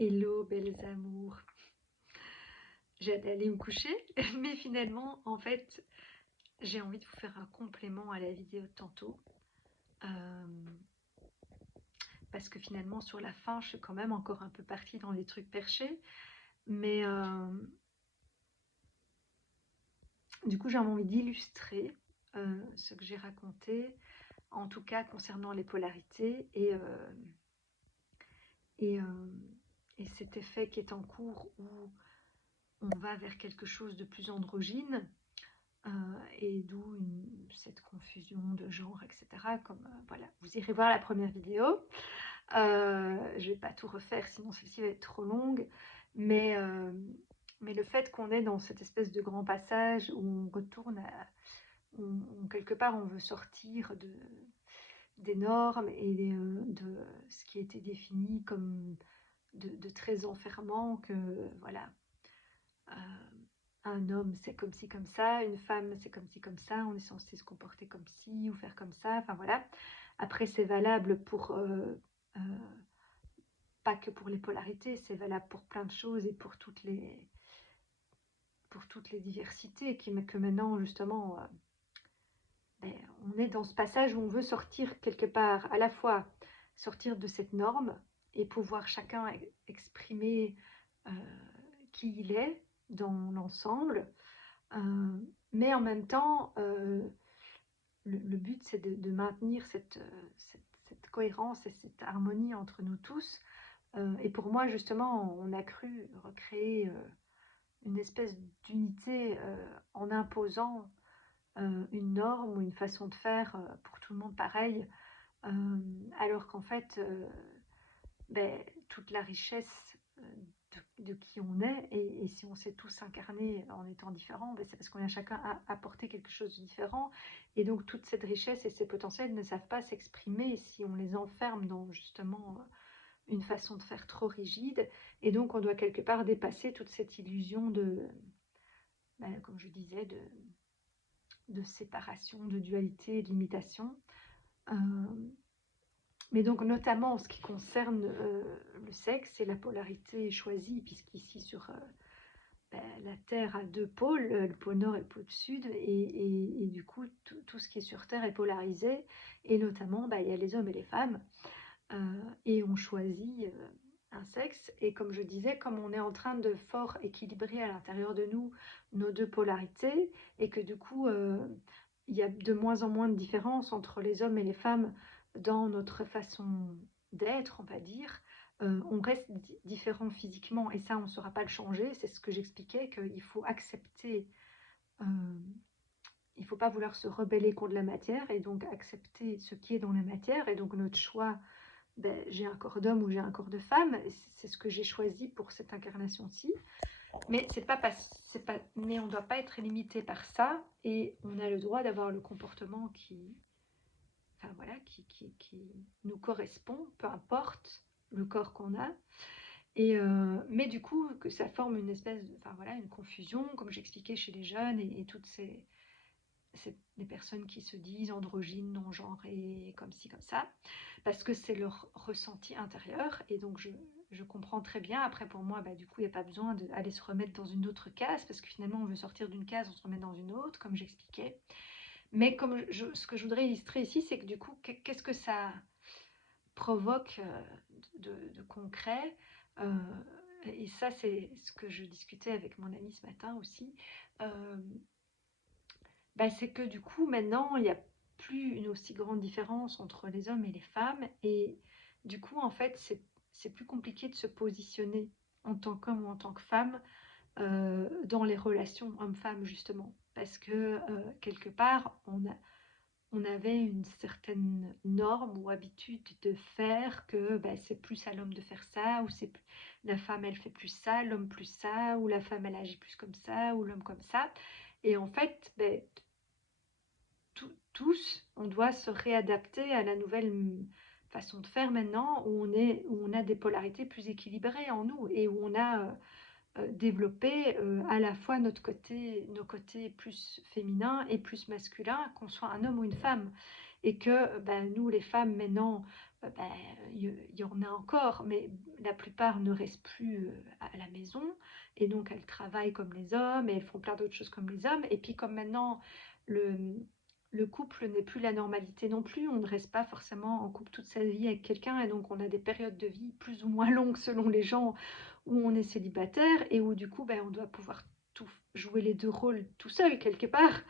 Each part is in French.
Hello, belles amours. J'ai hâte d'aller me coucher, mais finalement, en fait, j'ai envie de vous faire un complément à la vidéo de tantôt. euh, Parce que finalement, sur la fin, je suis quand même encore un peu partie dans des trucs perchés. Mais du coup, j'ai envie d'illustrer ce que j'ai raconté, en tout cas concernant les polarités et, euh, et cet effet qui est en cours où on va vers quelque chose de plus androgyne. Et d'où cette confusion de genre, etc. Comme voilà, vous irez voir la première vidéo. Je vais pas tout refaire, sinon celle-ci va être trop longue. Mais le fait qu'on est dans cette espèce de grand passage où on retourne à, quelque part, on veut sortir des normes et de ce qui a été défini comme de très enfermant, que voilà. Euh, un homme c'est comme ci comme ça, une femme c'est comme ci comme ça, on est censé se comporter comme ci ou faire comme ça, enfin voilà. Après c'est valable pour euh, pas que pour les polarités, c'est valable pour plein de choses et pour toutes les diversités que maintenant justement ben, on est dans ce passage où on veut sortir quelque part, à la fois sortir de cette norme et pouvoir chacun exprimer euh, qui il est dans l'ensemble. Mais en même temps, le but, c'est de maintenir cette cohérence et cette harmonie entre nous tous. Et pour moi, justement, on a cru recréer une espèce d'unité en imposant une norme ou une façon de faire pour tout le monde pareil, alors qu'en fait, ben, toute la richesse de qui on est, et si on s'est tous incarnés en étant différents, ben c'est parce qu'on a chacun apporté quelque chose de différent, et donc toute cette richesse et ces potentiels ne savent pas s'exprimer si on les enferme dans justement une façon de faire trop rigide, et donc on doit quelque part dépasser toute cette illusion ben, comme je disais, de séparation, de dualité, de limitation. Euh, Mais donc, notamment en ce qui concerne le sexe et la polarité choisie, puisqu'ici sur ben, la Terre a deux pôles, le pôle Nord et le pôle Sud, et du coup, tout ce qui est sur Terre est polarisé, et notamment, ben, il y a les hommes et les femmes, et on choisit un sexe, et comme je disais, comme on est en train de fort équilibrer à l'intérieur de nous nos deux polarités, et que du coup, il y a de moins en moins de différence entre les hommes et les femmes dans notre façon d'être, on va dire. On reste différent physiquement, et ça, on ne saura pas le changer. C'est ce que j'expliquais, qu'il faut accepter, euh, il ne faut pas vouloir se rebeller contre la matière, et donc accepter ce qui est dans la matière, et donc notre choix, ben, j'ai un corps d'homme ou j'ai un corps de femme, c'est ce que j'ai choisi pour cette incarnation-ci. Mais mais on ne doit pas être limité par ça, et on a le droit d'avoir le comportement enfin voilà, qui nous correspond, peu importe le corps qu'on a. Mais du coup, que ça forme une espèce, enfin voilà, une confusion, comme j'expliquais chez les jeunes, et toutes des personnes qui se disent androgynes, non genrées, comme ci, comme ça, parce que c'est leur ressenti intérieur, et donc je comprends très bien. Après, pour moi, bah, du coup, il n'y a pas besoin d'aller se remettre dans une autre case, parce que finalement, on veut sortir d'une case, on se remet dans une autre, comme j'expliquais. Mais ce que je voudrais illustrer ici, c'est que du coup, qu'est-ce que ça provoque de concret, euh, et ça, c'est ce que je discutais avec mon ami ce matin aussi. Euh, Bah, c'est que du coup, maintenant, il n'y a plus une aussi grande différence entre les hommes et les femmes. Et du coup, en fait, c'est plus compliqué de se positionner en tant qu'homme ou en tant que femme dans les relations homme-femme, justement. Parce que quelque part, on avait une certaine norme ou habitude de faire que bah, c'est plus à l'homme de faire ça, ou la femme, elle fait plus ça, l'homme plus ça, ou la femme, elle agit plus comme ça, ou l'homme comme ça. Et en fait, ben, tous, on doit se réadapter à la nouvelle façon de faire maintenant, où on a des polarités plus équilibrées en nous, et où on a développé à la fois nos côtés plus féminins et plus masculins, qu'on soit un homme ou une femme. Et que ben, nous, les femmes, maintenant, ben, il y en a encore, mais la plupart ne restent plus à la maison. Et donc, elles travaillent comme les hommes et elles font plein d'autres choses comme les hommes. Et puis, comme maintenant, le, le couple n'est plus la normalité non plus, on ne reste pas forcément en couple toute sa vie avec quelqu'un. Et donc, on a des périodes de vie plus ou moins longues selon les gens où on est célibataire et où, du coup, ben, on doit pouvoir jouer les deux rôles tout seul quelque part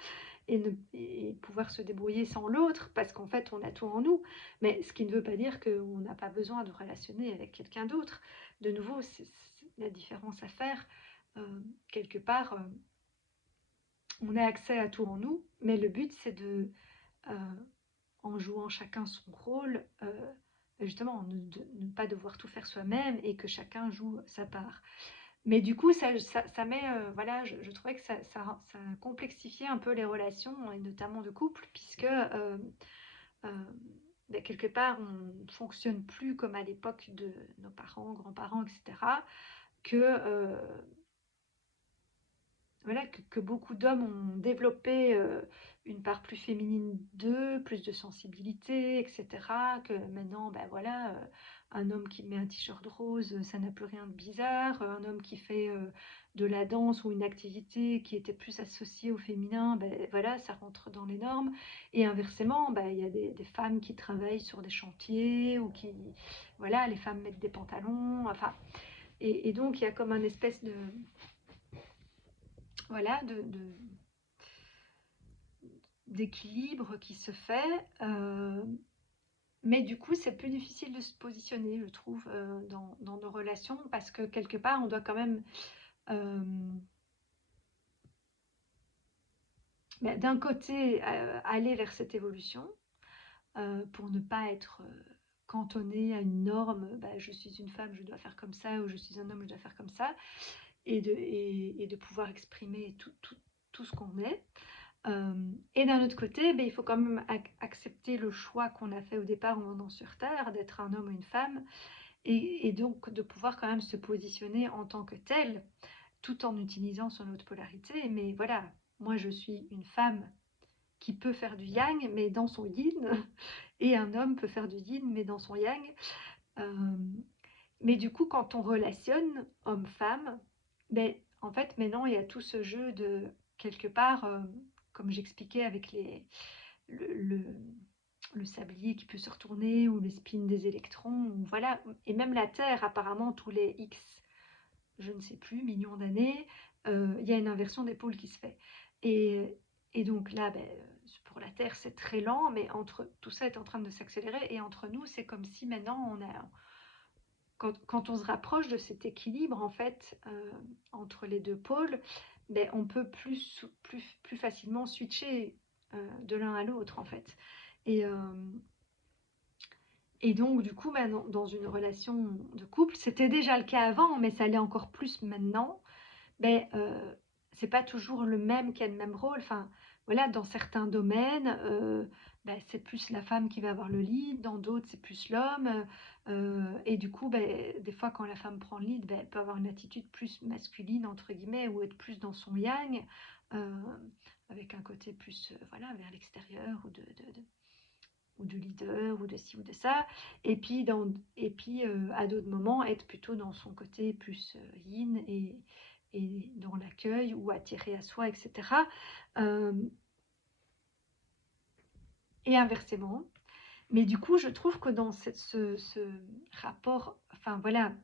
et pouvoir se débrouiller sans l'autre parce qu'en fait on a tout en nous, mais ce qui ne veut pas dire qu'on n'a pas besoin de relationner avec quelqu'un d'autre. De nouveau, c'est la différence à faire. Quelque part, on a accès à tout en nous, mais le but c'est de, en jouant chacun son rôle, justement ne pas devoir tout faire soi-même et que chacun joue sa part. Mais du coup, ça met, voilà, je trouvais que ça complexifiait un peu les relations, et notamment de couple, puisque ben, quelque part, on ne fonctionne plus comme à l'époque de nos parents, grands-parents, etc. Que, voilà, que beaucoup d'hommes ont développé une part plus féminine d'eux, plus de sensibilité, etc. Que maintenant, ben voilà, un homme qui met un t-shirt rose, ça n'a plus rien de bizarre. Un homme qui fait de la danse ou une activité qui était plus associée au féminin, ben voilà, ça rentre dans les normes. Et inversement, ben, il y a des femmes qui travaillent sur des chantiers ou qui, voilà, les femmes mettent des pantalons. Enfin, et donc il y a comme un espèce de voilà, d'équilibre qui se fait. Mais du coup, c'est plus difficile de se positionner, je trouve, dans nos relations, parce que quelque part, on doit quand même, euh, d'un côté, aller vers cette évolution, pour ne pas être cantonné à une norme, bah, je suis une femme, je dois faire comme ça, ou je suis un homme, je dois faire comme ça, et de pouvoir exprimer tout ce qu'on est. Et d'un autre côté, il faut quand même accepter le choix qu'on a fait au départ en venant sur Terre, d'être un homme ou une femme, et donc de pouvoir quand même se positionner en tant que tel, tout en utilisant son autre polarité. Mais voilà, moi je suis une femme qui peut faire du yang, mais dans son yin, et un homme peut faire du yin, mais dans son yang. Euh, mais du coup, quand on relationne homme-femme, en fait, maintenant, il y a tout ce jeu de, quelque part, comme j'expliquais avec le, le, le sablier qui peut se retourner ou les spins des électrons, ou voilà, et même la Terre, apparemment, tous les X, je ne sais plus, millions d'années, il y a une inversion des pôles qui se fait. Et, et donc là, pour la Terre, c'est très lent, mais tout ça est en train de s'accélérer, et entre nous, c'est comme si maintenant, quand on se rapproche de cet équilibre, en fait, entre les deux pôles, on peut plus facilement switcher de l'un à l'autre, en fait. Et, euh, et donc, du coup, dans une relation de couple, c'était déjà le cas avant, mais ça l'est encore plus maintenant. Mais c'est pas toujours le même qui a le même rôle. Enfin, voilà, dans certains domaines, c'est plus la femme qui va avoir le lead, dans d'autres, c'est plus l'homme. Et du coup, des fois, quand la femme prend le lead, elle peut avoir une attitude plus masculine, entre guillemets, ou être plus dans son yang, euh, avec un côté plus voilà, vers l'extérieur, ou de leader, ou de ci ou de ça. Et puis à d'autres moments, être plutôt dans son côté plus yin et dans l'accueil ou attiré à soi, etc. Euh, et inversement. Mais du coup, je trouve que dans ce rapport, enfin voilà,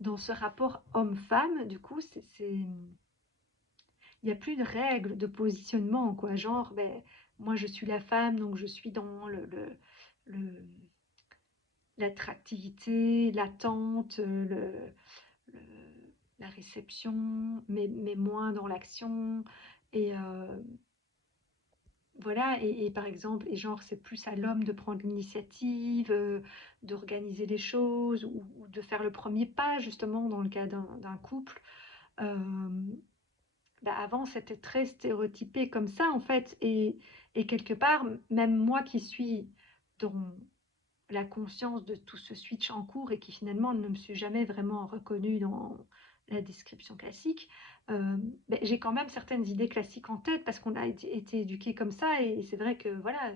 dans ce rapport homme-femme, du coup, il n'y a plus de règles de positionnement, quoi. Genre, moi je suis la femme, donc je suis dans le l'attractivité, l'attente, le- la réception, mais moins dans l'action. Et voilà, et par exemple, et genre, c'est plus à l'homme de prendre l'initiative, d'organiser les choses, ou de faire le premier pas, justement, dans le cas d'un couple. Euh, Avant, c'était très stéréotypé comme ça, en fait. Et quelque part, même moi qui suis dans la conscience de tout ce switch en cours et qui finalement ne me suis jamais vraiment reconnue dans la description classique, j'ai quand même certaines idées classiques en tête parce qu'on a été éduqué comme ça, et c'est vrai que voilà,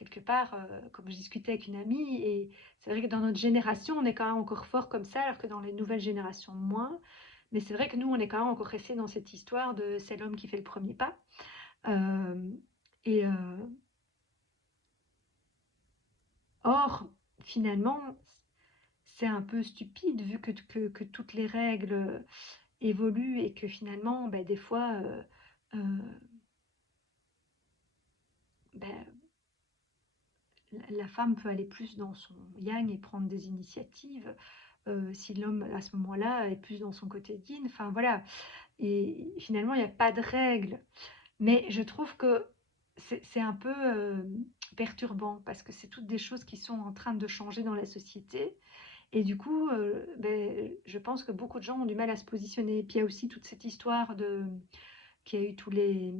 quelque part, comme je discutais avec une amie, et c'est vrai que dans notre génération, on est quand même encore fort comme ça, alors que dans les nouvelles générations, moins. Mais c'est vrai que nous, on est quand même encore restés dans cette histoire de c'est l'homme qui fait le premier pas. Euh, et or, finalement, c'est un peu stupide vu que toutes les règles évoluent et que finalement, ben, des fois, euh, ben, la femme peut aller plus dans son yang et prendre des initiatives, si l'homme à ce moment-là est plus dans son côté yin. Enfin voilà. Et finalement, il n'y a pas de règles. Mais je trouve que c'est un peu perturbant parce que c'est toutes des choses qui sont en train de changer dans la société. Et du coup, ben, je pense que beaucoup de gens ont du mal à se positionner. Puis il y a aussi toute cette histoire de qu'il y a eu tous les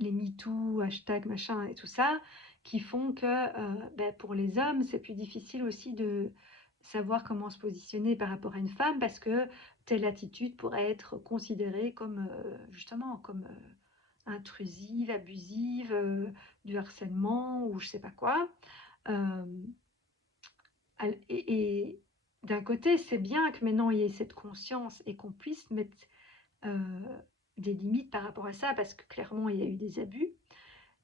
MeToo, hashtag machin et tout ça, qui font que ben, pour les hommes, c'est plus difficile aussi de savoir comment se positionner par rapport à une femme parce que telle attitude pourrait être considérée comme justement comme intrusive, abusive, du harcèlement ou je sais pas quoi. Euh, et d'un côté, c'est bien que maintenant il y ait cette conscience et qu'on puisse mettre euh, des limites par rapport à ça parce que clairement il y a eu des abus.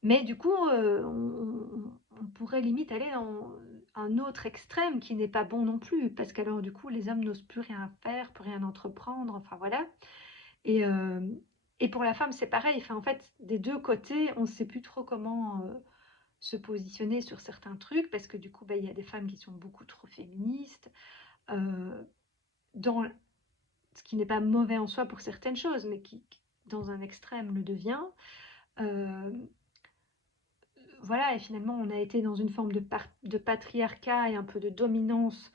Mais du coup, on pourrait limite aller dans un autre extrême qui n'est pas bon non plus, parce qu'alors du coup, les hommes n'osent plus rien faire, plus rien entreprendre, enfin voilà. Et, euh, et pour la femme, c'est pareil. Enfin, en fait, des deux côtés, on ne sait plus trop comment se positionner sur certains trucs, parce que du coup, bah, il y a des femmes qui sont beaucoup trop féministes, euh, dans ce qui n'est pas mauvais en soi pour certaines choses, mais qui, dans un extrême, le devient. Euh, voilà, et finalement, on a été dans une forme de patriarcat et un peu de dominance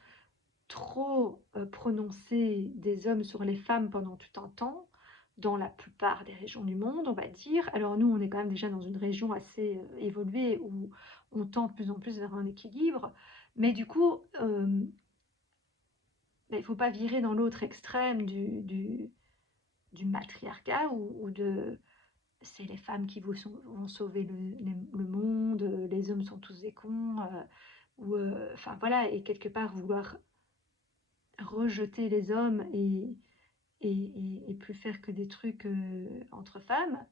trop prononcée des hommes sur les femmes pendant tout un temps, dans la plupart des régions du monde, on va dire. Alors nous, on est quand même déjà dans une région assez évoluée où on tend de plus en plus vers un équilibre. Mais du coup, il ne faut pas virer dans l'autre extrême du matriarcat ou de c'est les femmes qui vont sauver le monde, les hommes sont tous des cons, ou enfin voilà, et quelque part vouloir rejeter les hommes et plus faire que des trucs entre femmes.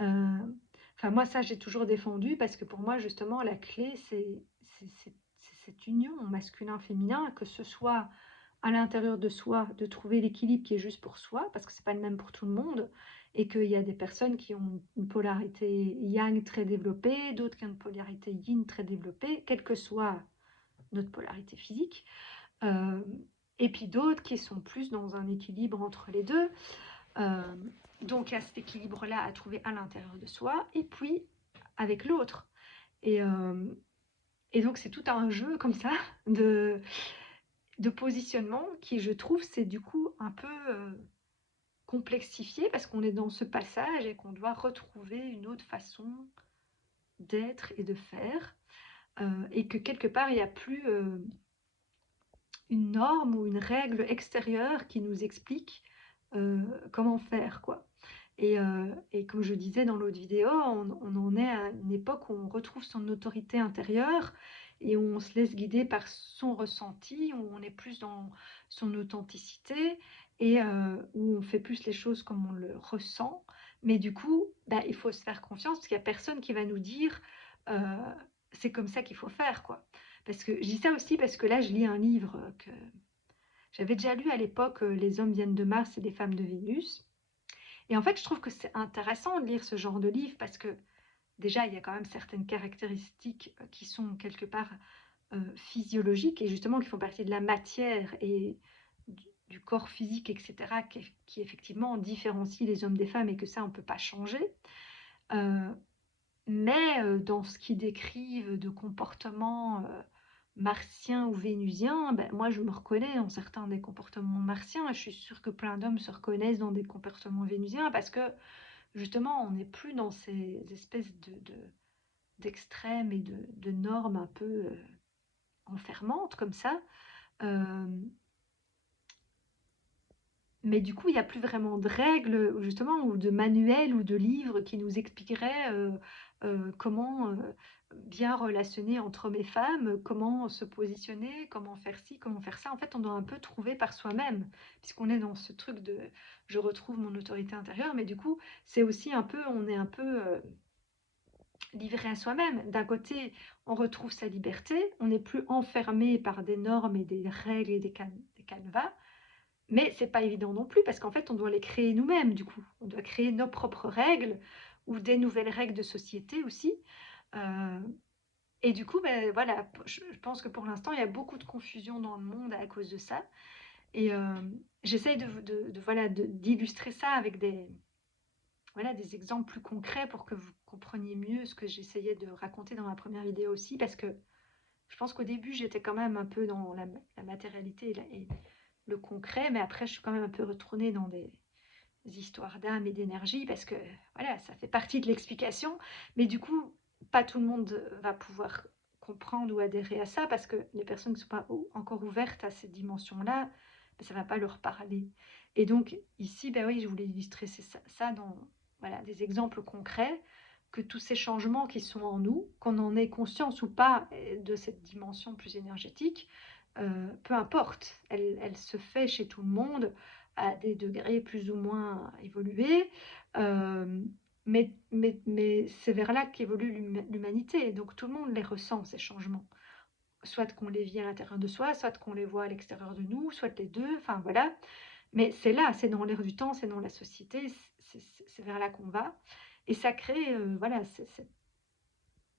Euh, Enfin moi ça j'ai toujours défendu parce que pour moi justement la clé c'est cette union masculin-féminin, que ce soit à l'intérieur de soi, de trouver l'équilibre qui est juste pour soi, parce que c'est pas le même pour tout le monde, et qu'il y a des personnes qui ont une polarité yang très développée, d'autres qui ont une polarité yin très développée, quelle que soit notre polarité physique, euh, et puis d'autres qui sont plus dans un équilibre entre les deux. Euh, donc il y a cet équilibre-là à trouver à l'intérieur de soi, et puis avec l'autre. Et, euh, et donc c'est tout un jeu comme ça de positionnement qui, je trouve, c'est du coup un peu complexifié parce qu'on est dans ce passage et qu'on doit retrouver une autre façon d'être et de faire. Et que quelque part, il n'y a plus une norme ou une règle extérieure qui nous explique comment faire, quoi. Et comme je disais dans l'autre vidéo, on en est à une époque où on retrouve son autorité intérieure et où on se laisse guider par son ressenti, où on est plus dans son authenticité et où on fait plus les choses comme on le ressent. Mais du coup, bah, il faut se faire confiance parce qu'il n'y a personne qui va nous dire euh, c'est comme ça qu'il faut faire, quoi. Parce que je dis ça aussi parce que là, je lis un livre que j'avais déjà lu à l'époque, Les hommes viennent de Mars et les femmes de Vénus. Et en fait, je trouve que c'est intéressant de lire ce genre de livre parce que déjà, il y a quand même certaines caractéristiques qui sont quelque part physiologiques et justement qui font partie de la matière et du corps physique, etc., qui effectivement différencie les hommes des femmes et que ça, on ne peut pas changer. Euh, mais dans ce qu'ils décrivent de comportements martiens ou vénusiens, ben, moi je me reconnais dans certains des comportements martiens et je suis sûre que plein d'hommes se reconnaissent dans des comportements vénusiens parce que justement on n'est plus dans ces espèces d'extrêmes et de normes un peu enfermantes comme ça. Euh, mais du coup, il n'y a plus vraiment de règles, justement, ou de manuels ou de livres qui nous expliqueraient comment bien relationner entre hommes et femmes, comment se positionner, comment faire ci, comment faire ça. En fait, on doit un peu trouver par soi-même, puisqu'on est dans ce truc de je retrouve mon autorité intérieure, mais du coup, c'est aussi un peu, on est un peu livré à soi-même. D'un côté, on retrouve sa liberté, on n'est plus enfermé par des normes et des règles et des canevas, mais c'est pas évident non plus parce qu'en fait, on doit les créer nous-mêmes du coup. On doit créer nos propres règles ou des nouvelles règles de société aussi. Heu et du coup, beh, voilà, je pense que pour l'instant, il y a beaucoup de confusion dans le monde à cause de ça et j'essaye voilà, d'illustrer ça avec des voilà, des exemples plus concrets pour que vous compreniez mieux ce que j'essayais de raconter dans ma première vidéo aussi. Parce que je pense qu'au début, j'étais quand même un peu dans la matérialité et le concret, mais après, je suis quand même un peu retournée dans des histoires d'âme et d'énergie parce que voilà, ça fait partie de l'explication. Mais du coup, pas tout le monde va pouvoir comprendre ou adhérer à ça parce que les personnes qui ne sont pas encore ouvertes à cette dimension-là, ben, ça ne va pas leur parler. Et donc ici, ben oui, je voulais illustrer ça dans voilà, des exemples concrets, que tous ces changements qui sont en nous, qu'on en ait conscience ou pas de cette dimension plus énergétique, peu importe, elle se fait chez tout le monde à des degrés plus ou moins évolués. Euh, mais c'est vers là qu'évolue l'humanité. Donc tout le monde les ressent, ces changements. Soit qu'on les vit à l'intérieur de soi, soit qu'on les voit à l'extérieur de nous, soit les deux, enfin voilà. Mais c'est là, c'est dans l'air du temps, c'est dans la société, c'est vers là qu'on va. Et ça crée, voilà,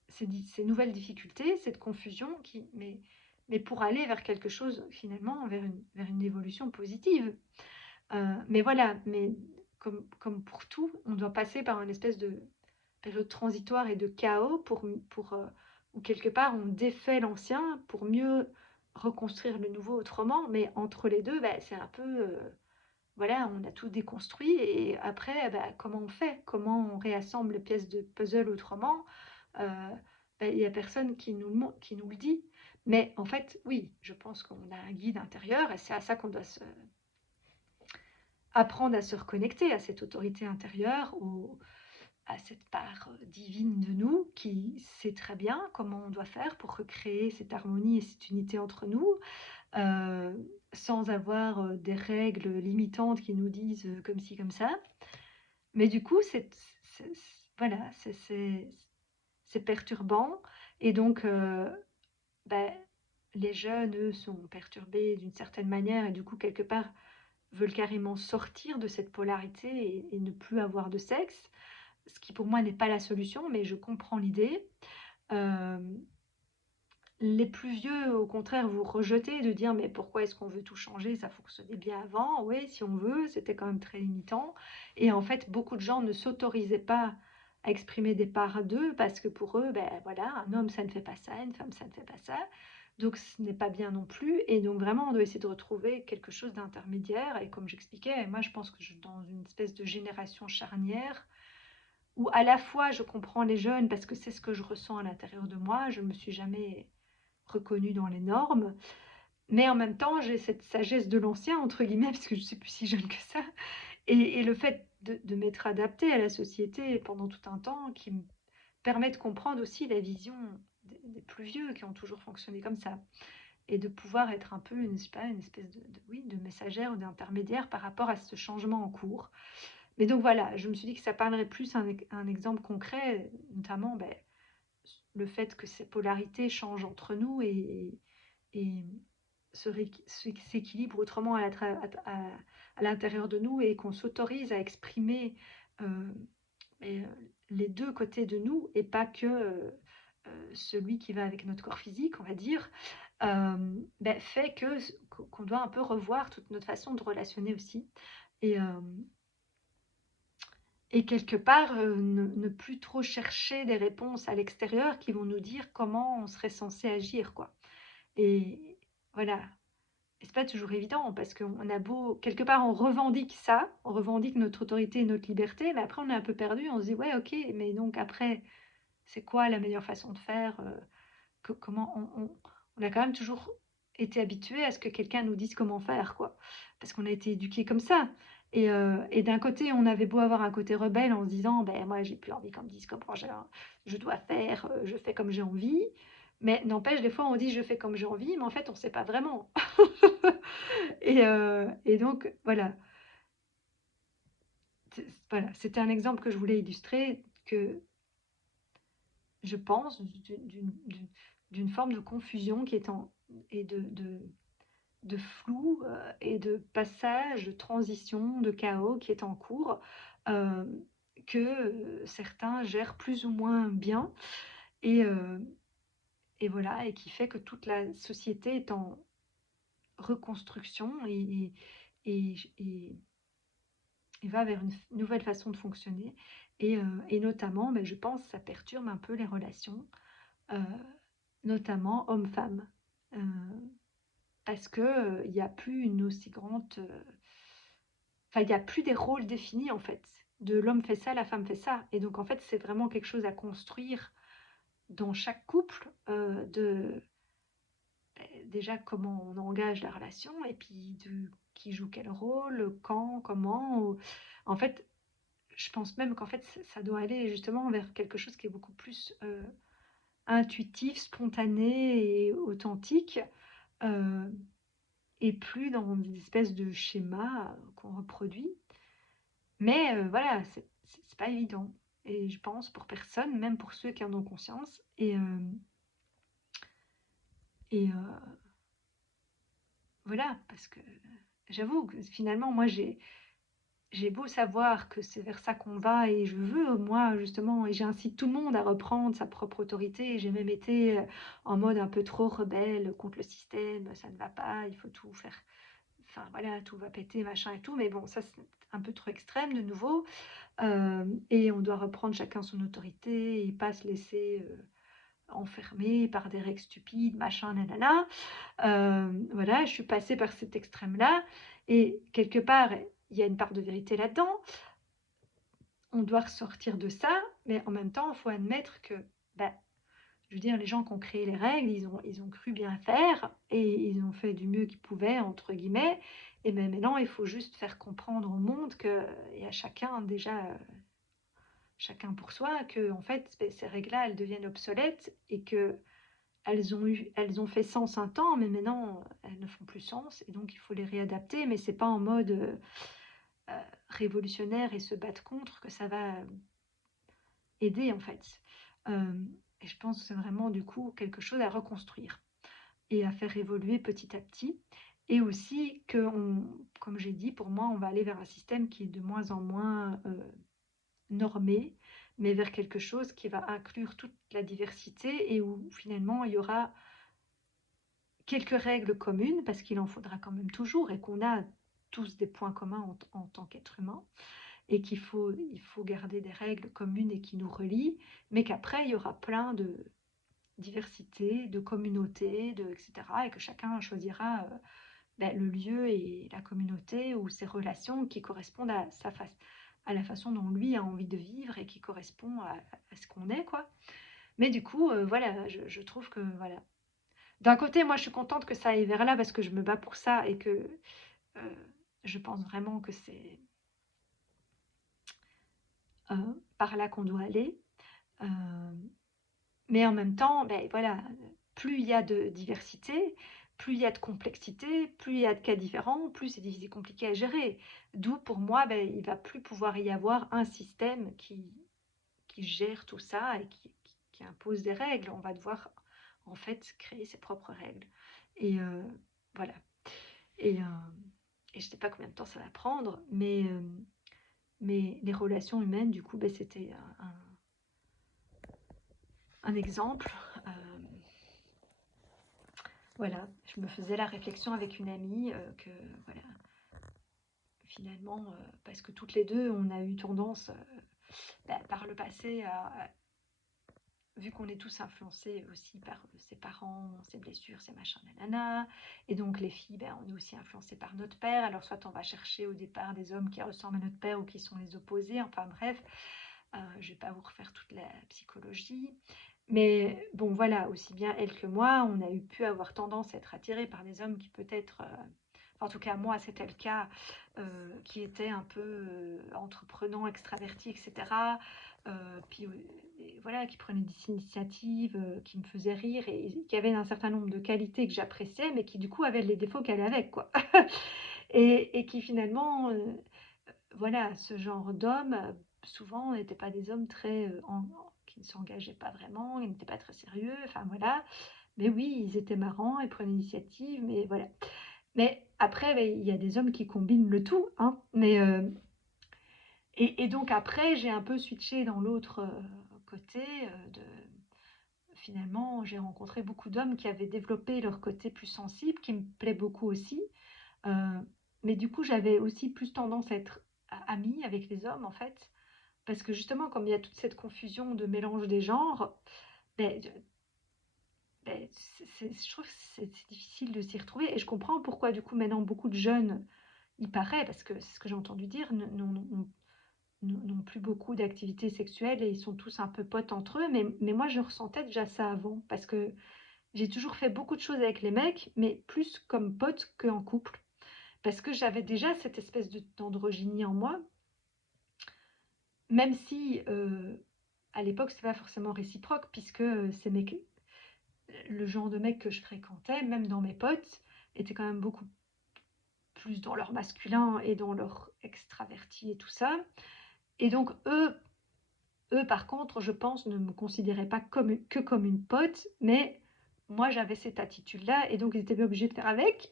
ces nouvelles difficultés, cette confusion, mais pour aller vers quelque chose, finalement, vers une évolution positive. Mais voilà, mais comme pour tout, on doit passer par une espèce de période transitoire et de chaos où quelque part on défait l'ancien pour mieux reconstruire le nouveau autrement. Mais entre les deux, bah, c'est un peu, voilà, on a tout déconstruit et après, bah, comment on fait? Comment on réassemble les pièces de puzzle autrement? Euh, bah, il n'y a personne qui nous le dit. Mais en fait, oui, je pense qu'on a un guide intérieur et c'est à ça qu'on doit apprendre à se reconnecter à cette autorité intérieure, à cette part divine de nous qui sait très bien comment on doit faire pour recréer cette harmonie et cette unité entre nous, euh, sans avoir des règles limitantes qui nous disent comme ci, comme ça. Mais du coup, voilà, c'est perturbant. Et donc, ben, les jeunes, eux, sont perturbés d'une certaine manière et du coup, quelque part, veulent carrément sortir de cette polarité et ne plus avoir de sexe, ce qui pour moi n'est pas la solution, mais je comprends l'idée. Euh, les plus vieux, au contraire, vous rejetez de dire mais pourquoi est-ce qu'on veut tout changer? Ça fonctionnait bien avant. Oui, si on veut, c'était quand même très limitant. Et en fait, beaucoup de gens ne s'autorisaient pas à exprimer des parts d'eux parce que pour eux, ben voilà, un homme ça ne fait pas ça, une femme ça ne fait pas ça. Donc ce n'est pas bien non plus. Et donc vraiment, on doit essayer de retrouver quelque chose d'intermédiaire. Et comme j'expliquais, moi je pense que je suis dans une espèce de génération charnière où à la fois je comprends les jeunes parce que c'est ce que je ressens à l'intérieur de moi. Je ne me suis jamais reconnue dans les normes. Mais en même temps, j'ai cette sagesse de l'ancien, entre guillemets, parce que je ne suis plus si jeune que ça. Et le fait de m'être adaptée à la société pendant tout un temps qui me permet de comprendre aussi la vision des plus vieux qui ont toujours fonctionné comme ça. Et de pouvoir être un peu une espèce oui, de messagère ou d'intermédiaire par rapport à ce changement en cours. Mais donc voilà, je me suis dit que ça parlerait plus un exemple concret, notamment ben, le fait que ces polarités changent entre nous et s'équilibrent autrement à l'intérieur de nous et qu'on s'autorise à exprimer euh, et, les deux côtés de nous et pas que celui qui va avec notre corps physique, on va dire, ben, fait qu'on doit un peu revoir toute notre façon de relationner aussi. Et, et quelque part, ne plus trop chercher des réponses à l'extérieur qui vont nous dire comment on serait censé agir, quoi. Et voilà. Et c'est pas toujours évident parce qu'on a beau, quelque part, on revendique ça, on revendique notre autorité et notre liberté, mais après on est un peu perdu, on se dit ouais, ok, mais donc après, c'est quoi la meilleure façon de faire comment on a quand même toujours été habitués à ce que quelqu'un nous dise comment faire, quoi. Parce qu'on a été éduqués comme ça. Et d'un côté, on avait beau avoir un côté rebelle en se disant, ben moi, j'ai plus envie qu'on me dise comment je dois faire, je fais comme j'ai envie. Mais n'empêche, des fois, on dit je fais comme j'ai envie, mais en fait, on ne sait pas vraiment. Et donc, voilà. Voilà, c'était un exemple que je voulais illustrer, que je pense d'une forme de confusion qui est et de flou et de passage, de transition, de chaos qui est en cours, euh, que certains gèrent plus ou moins bien, et, euh, et voilà, et qui fait que toute la société est en reconstruction et, et- et va vers une nouvelle façon de fonctionner. Et notamment, ben, je pense, ça perturbe un peu les relations, euh, notamment homme-femme. Euh, Parce que, il n'y a plus une aussi grande, enfin, il n'y a plus des rôles définis, en fait. De l'homme fait ça, la femme fait ça. Et donc, en fait, c'est vraiment quelque chose à construire dans chaque couple, déjà comment on engage la relation, et puis de qui joue quel rôle, quand, comment. En fait, je pense même qu'en fait, ça doit aller justement vers quelque chose qui est beaucoup plus intuitif, spontané et authentique. euh, et plus dans des espèces de schémas qu'on reproduit. Mais voilà, c'est pas évident. Et je pense pour personne, même pour ceux qui en ont conscience. Et voilà, parce que j'avoue que finalement, moi, j'ai beau savoir que c'est vers ça qu'on va, et je veux, moi, justement, et j'incite tout le monde à reprendre sa propre autorité. J'ai même été en mode un peu trop rebelle contre le système, ça ne va pas, il faut tout faire. Enfin voilà, tout va péter, machin et tout. Mais bon, ça, c'est un peu trop extrême de nouveau. Et on doit reprendre chacun son autorité et pas se laisser enfermer par des règles stupides, machin, nanana. Voilà, je suis passée par cet extrême-là. Et quelque part, il y a une part de vérité là-dedans. On doit ressortir de ça, mais en même temps, il faut admettre que, bah, je veux dire, les gens qui ont créé les règles, ils ont cru bien faire et ils ont fait du mieux qu'ils pouvaient, entre guillemets. Et mais maintenant, il faut juste faire comprendre au monde que, et à chacun déjà, chacun pour soi, que en fait, ces règles-là, elles deviennent obsolètes et que elles ont fait sens un temps, mais maintenant, elles ne font plus sens. Et donc, il faut les réadapter, mais c'est pas en mode révolutionnaire et se battre contre que ça va aider, en fait. Euh, et je pense que c'est vraiment, du coup, quelque chose à reconstruire et à faire évoluer petit à petit. Et aussi que, comme j'ai dit, pour moi, on va aller vers un système qui est de moins en moins normé, mais vers quelque chose qui va inclure toute la diversité et où finalement il y aura quelques règles communes, parce qu'il en faudra quand même toujours, et qu'on a tous des points communs en tant qu'être humain, et il faut garder des règles communes et qui nous relient, mais qu'après il y aura plein de diversité, de communautés, etc. Et que chacun choisira ben, le lieu et la communauté ou ses relations qui correspondent à la façon dont lui a envie de vivre et qui correspond à ce qu'on est, quoi. Mais du coup, voilà, je trouve que, voilà. D'un côté, moi, je suis contente que ça aille vers là parce que je me bats pour ça et que euh, je pense vraiment que c'est par là qu'on doit aller. Euh, Mais en même temps, ben voilà, plus il y a de diversité, plus il y a de complexité, plus il y a de cas différents, plus c'est difficile, compliqué à gérer. D'où pour moi, ben, il va plus pouvoir y avoir un système qui gère tout ça et qui impose des règles. On va devoir en fait créer ses propres règles. Et voilà. Et, euh, et je ne sais pas combien de temps ça va prendre, mais les relations humaines, du coup, ben, c'était un exemple. Euh, Voilà, je me faisais la réflexion avec une amie que, voilà, finalement, parce que toutes les deux, on a eu tendance, bah, par le passé, vu qu'on est tous influencés aussi par ses parents, ses blessures, ses machins, nanana, et donc les filles, ben, on est aussi influencés par notre père. Alors soit on va chercher au départ des hommes qui ressemblent à notre père ou qui sont les opposés, enfin bref, je ne vais pas vous refaire toute la psychologie. Mais bon, voilà, aussi bien elle que moi, on a eu pu avoir tendance à être attirés par des hommes qui peut-être, en tout cas moi c'était le cas, qui étaient un peu entreprenants, extravertis, etc. Puis et voilà, qui prenaient des initiatives, qui me faisaient rire et qui avaient un certain nombre de qualités que j'appréciais, mais qui du coup avaient les défauts qu'elle avait avec, quoi. Et qui finalement, voilà, ce genre d'hommes, souvent n'étaient pas des hommes très, qui ne s'engageaient pas vraiment, ils n'étaient pas très sérieux, enfin voilà. Mais oui, ils étaient marrants, ils prenaient l'initiative, mais voilà. Mais après, beh, il y a des hommes qui combinent le tout, hein. Mais, et donc après, j'ai un peu switché dans l'autre, côté, de finalement, j'ai rencontré beaucoup d'hommes qui avaient développé leur côté plus sensible, qui me plaît beaucoup aussi. Heu, mais du coup, j'avais aussi plus tendance à être amie avec les hommes, en fait. Parce que justement, comme il y a toute cette confusion de mélange des genres, beh, je trouve que c'est difficile de s'y retrouver et je comprends pourquoi du coup maintenant beaucoup de jeunes, il paraît, parce que c'est ce que j'ai entendu dire, n'ont plus beaucoup d'activités sexuelles et ils sont tous un peu potes entre eux. Mais moi, je ressentais déjà ça avant parce que j'ai toujours fait beaucoup de choses avec les mecs, mais plus comme potes qu'en couple. Parce que j'avais déjà cette espèce d'androgynie en moi, même si à l'époque, c'était pas forcément réciproque, puisque ces mecs, le genre de mecs que je fréquentais, même dans mes potes, étaient quand même beaucoup plus dans leur masculin et dans leur extraverti et tout ça. Et donc, eux par contre, je pense, ne me considéraient pas que comme une pote, mais moi, j'avais cette attitude-là, et donc ils étaient bien obligés de faire avec,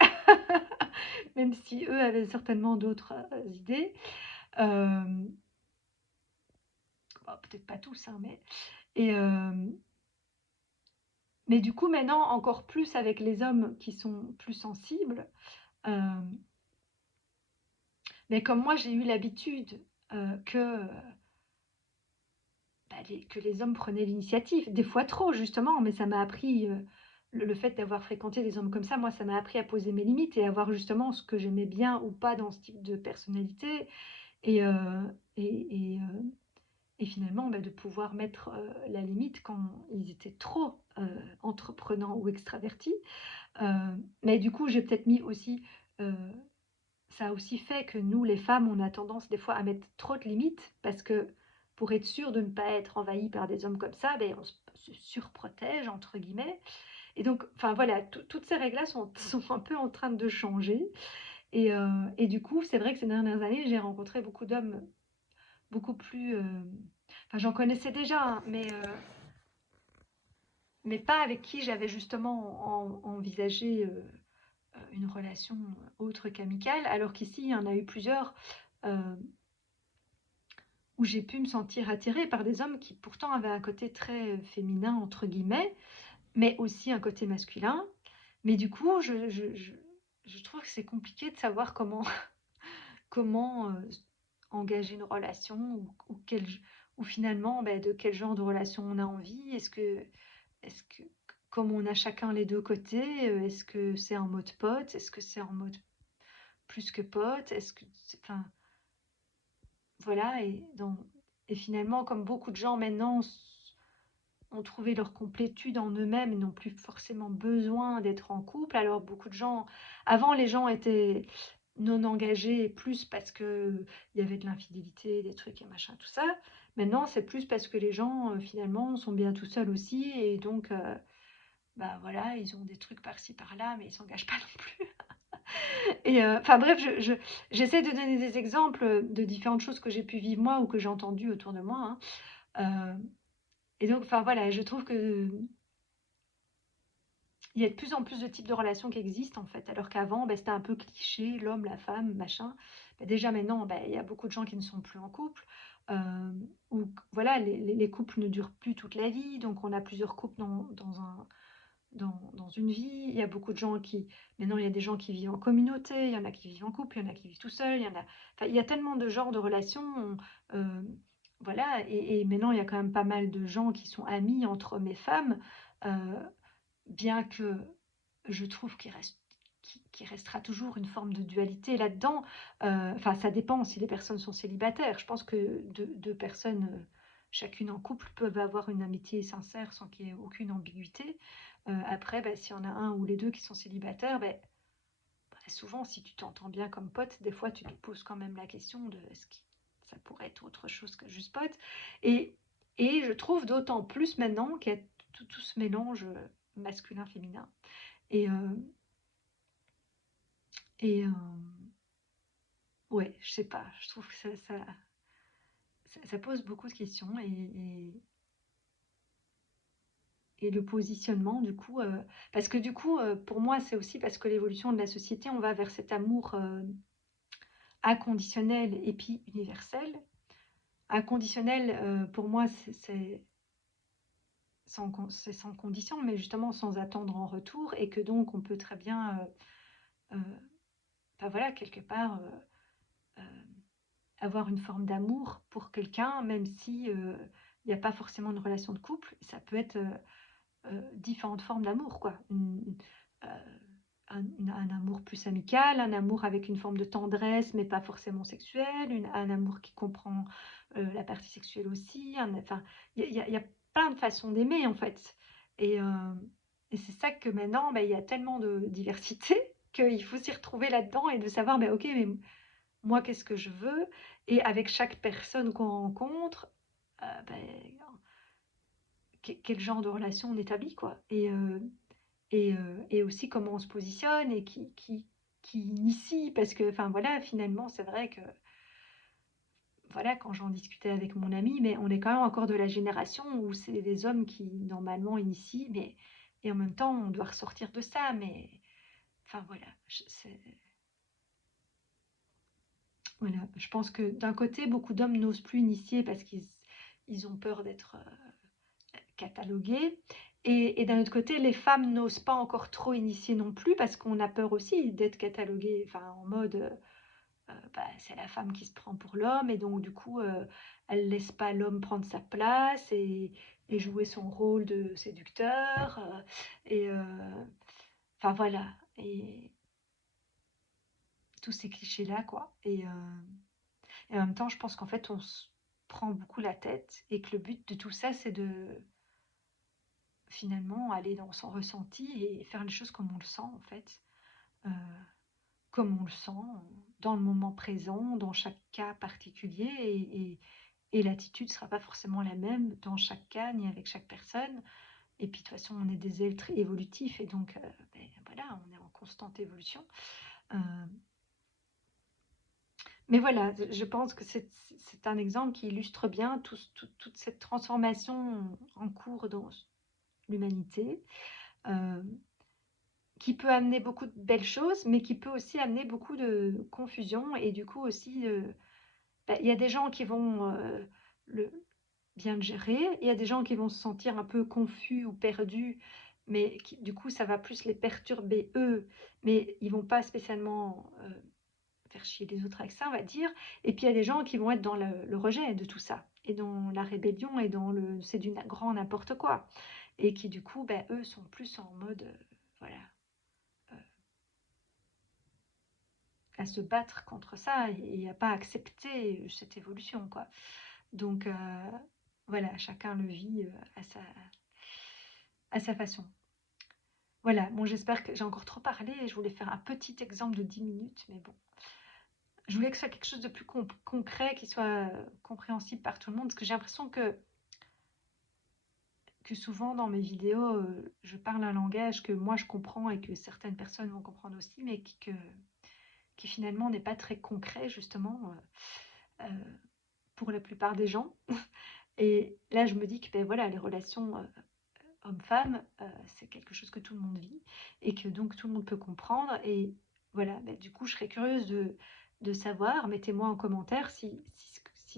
même si eux avaient certainement d'autres idées. Euh, bon, peut-être pas tous, hein, mais... Et, mais du coup, maintenant, encore plus avec les hommes qui sont plus sensibles, euh, mais comme moi, j'ai eu l'habitude que, bah, que les hommes prenaient l'initiative, des fois trop, justement, mais ça m'a appris, le fait d'avoir fréquenté des hommes comme ça, moi, ça m'a appris à poser mes limites et à voir justement ce que j'aimais bien ou pas dans ce type de personnalité. Et, et finalement, bah, de pouvoir mettre la limite quand ils étaient trop entreprenants ou extravertis. Mais du coup, j'ai peut-être mis aussi, heu, ça a aussi fait que nous, les femmes, on a tendance des fois à mettre trop de limites parce que pour être sûr de ne pas être envahi par des hommes comme ça, beh, on se «surprotège» entre guillemets. Et donc enfin voilà, toutes ces règles-là sont sont un peu en train de changer. Et du coup, c'est vrai que ces dernières années, j'ai rencontré beaucoup d'hommes beaucoup plus, enfin j'en connaissais déjà, hein, mais pas avec qui j'avais justement envisagé, une relation autre qu'amicale, alors qu'ici, il y en a eu plusieurs où j'ai pu me sentir attirée par des hommes qui pourtant avaient un côté très féminin, entre guillemets, mais aussi un côté masculin. Mais du coup, je trouve que c'est compliqué de savoir comment, comment engager une relation ou finalement ben, de quel genre de relation on a envie. Est-ce que, comme on a chacun les deux côtés, est-ce que c'est en mode pote? Est-ce que c'est en mode plus que pote? Est-ce que, enfin, voilà, et finalement, comme beaucoup de gens maintenant ont trouvé leur complétude en eux-mêmes et n'ont plus forcément besoin d'être en couple, alors beaucoup de gens, avant les gens étaient non engagés plus parce que il y avait de l'infidélité, des trucs et machin, tout ça. Maintenant, c'est plus parce que les gens, finalement, sont bien tout seuls aussi et donc, bah voilà, ils ont des trucs par-ci par-là, mais ils s'engagent pas non plus. Et enfin bref, j'essaie de donner des exemples de différentes choses que j'ai pu vivre moi ou que j'ai entendues autour de moi, hein. Et donc, enfin voilà, je trouve que il y a de plus en plus de types de relations qui existent en fait, alors qu'avant, bah, c'était un peu cliché, l'homme, la femme, machin. Bah, déjà maintenant, bah, il y a beaucoup de gens qui ne sont plus en couple, ou voilà, les couples ne durent plus toute la vie, donc on a plusieurs couples dans une vie. Il y a beaucoup de gens qui, maintenant, il y a des gens qui vivent en communauté, il y en a qui vivent en couple, il y en a qui vivent tout seuls, il y en a, enfin, il y a tellement de genres de relations, euh, voilà, et maintenant, il y a quand même pas mal de gens qui sont amis entre hommes et femmes, euh, bien que je trouve qu'il restera toujours une forme de dualité là-dedans. Enfin, ça dépend si les personnes sont célibataires. Je pense que deux personnes chacune en couple peuvent avoir une amitié sincère sans qu'il y ait aucune ambiguïté. Après, bah, s'il y en a un ou les deux qui sont célibataires, bah, souvent, si tu t'entends bien comme pote, des fois, tu te poses quand même la question de est-ce que ça pourrait être autre chose que juste pote. Et, et je trouve d'autant plus maintenant qu'il y a tout ce mélange masculin-féminin. Et, et ouais, je sais pas, je trouve que ça pose beaucoup de questions. Et le positionnement, du coup, parce que du coup, pour moi, c'est aussi parce que l'évolution de la société, on va vers cet amour inconditionnel et puis universel. Inconditionnel, pour moi, c'est sans condition, mais justement sans attendre en retour, et que donc on peut très bien, enfin voilà, quelque part, euh, avoir une forme d'amour pour quelqu'un, même si il n'y a pas forcément une relation de couple. Ça peut être différentes formes d'amour, quoi. Euh, un amour plus amical, un amour avec une forme de tendresse, mais pas forcément sexuelle, un amour qui comprend la partie sexuelle aussi. Enfin, il y a plein de façons d'aimer, en fait. Et, euh, et c'est ça que maintenant, bah, il y a tellement de diversité qu'il faut s'y retrouver là-dedans et de savoir, bah, ok, mais moi, qu'est-ce que je veux? Et avec chaque personne qu'on rencontre, ben, quel genre de relation on établit, quoi. Et aussi comment on se positionne et qui initie. Parce que, enfin voilà, finalement, c'est vrai que, voilà, quand j'en discutais avec mon ami, mais on est quand même encore de la génération où c'est les hommes qui, normalement, initient, mais et en même temps, on doit ressortir de ça, mais enfin voilà, voilà. Je pense que d'un côté, beaucoup d'hommes n'osent plus initier parce qu'ils ont peur d'être catalogués. Et d'un autre côté, les femmes n'osent pas encore trop initier non plus parce qu'on a peur aussi d'être catalogué, enfin en mode bah, c'est la femme qui se prend pour l'homme et donc du coup elle laisse pas l'homme prendre sa place et jouer son rôle de séducteur et enfin voilà, et tous ces clichés là, quoi. Et en même temps je pense qu'en fait on se prend beaucoup la tête et que le but de tout ça c'est de finalement aller dans son ressenti et faire les choses comme on le sent, en fait. Euh, Comme on le sent, dans le moment présent, dans chaque cas particulier. Et l'attitude ne sera pas forcément la même dans chaque cas, ni avec chaque personne. Et puis de toute façon, on est des êtres évolutifs et donc ben, voilà, on est en constante évolution. Euh, mais voilà, je pense que c'est un exemple qui illustre bien toute cette transformation en cours dans l'humanité. Euh, qui peut amener beaucoup de belles choses, mais qui peut aussi amener beaucoup de confusion et du coup aussi, bah, il y a des gens qui vont le, bien le gérer, il y a des gens qui vont se sentir un peu confus ou perdus, mais qui, du coup ça va plus les perturber eux, mais ils vont pas spécialement faire chier les autres avec ça, on va dire. Et puis il y a des gens qui vont être dans le rejet de tout ça, et dans la rébellion, et dans le c'est du grand n'importe quoi, et qui du coup, bah, eux sont plus en mode, voilà, euh, à se battre contre ça et à pas accepter cette évolution, quoi. Donc voilà, chacun le vit à sa façon. Voilà, bon, j'espère que j'ai encore trop parlé et je voulais faire un petit exemple de 10 minutes, mais bon. Je voulais que ce soit quelque chose de plus concret, qui soit compréhensible par tout le monde, parce que j'ai l'impression que souvent dans mes vidéos, je parle un langage que moi je comprends et que certaines personnes vont comprendre aussi, mais qui finalement n'est pas très concret, justement, pour la plupart des gens. Et là, je me dis que ben voilà, les relations homme-femme, c'est quelque chose que tout le monde vit et que donc tout le monde peut comprendre. Et voilà, ben, du coup, je serais curieuse de savoir, mettez-moi en commentaire si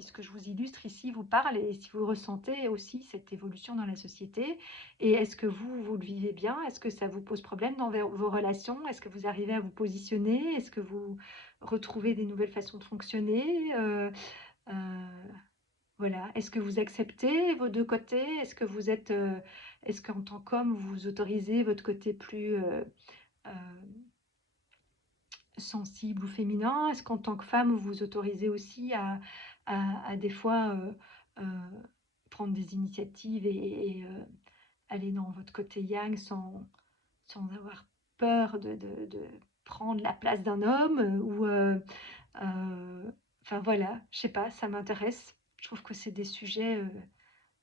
ce que je vous illustre ici vous parle et si vous ressentez aussi cette évolution dans la société. Et est-ce que vous le vivez bien? Est-ce que ça vous pose problème dans vos relations? Est-ce que vous arrivez à vous positionner? Est-ce que vous retrouvez des nouvelles façons de fonctionner? Euh, voilà. Est-ce que vous acceptez vos deux côtés? Est-ce que vous êtes, est-ce qu'en tant qu'homme, vous autorisez votre côté plus euh, sensible ou féminin? Est-ce qu'en tant que femme, vous vous autorisez aussi à des fois euh, prendre des initiatives et aller dans votre côté yang sans avoir peur de prendre la place d'un homme enfin voilà, je sais pas, ça m'intéresse. Je trouve que c'est des sujets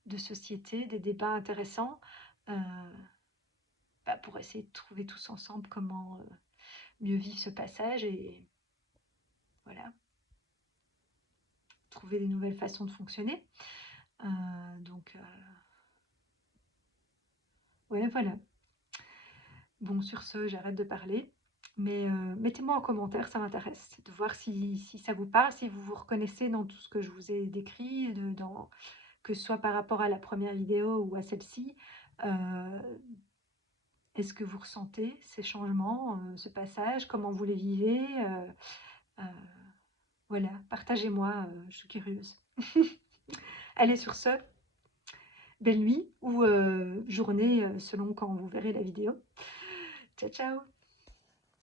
de société, des débats intéressants euh, pour essayer de trouver tous ensemble comment mieux vivre ce passage et voilà, trouver des nouvelles façons de fonctionner. Donc, ouais, voilà. Bon, sur ce, j'arrête de parler. Mais mettez-moi en commentaire, ça m'intéresse de voir si ça vous parle, si vous vous reconnaissez dans tout ce que je vous ai décrit, que ce soit par rapport à la première vidéo ou à celle-ci. Est-ce que vous ressentez ces changements, ce passage, comment vous les vivez euh, voilà, partagez-moi, je suis curieuse. Allez, sur ce, belle nuit ou journée selon quand vous verrez la vidéo. Ciao, ciao!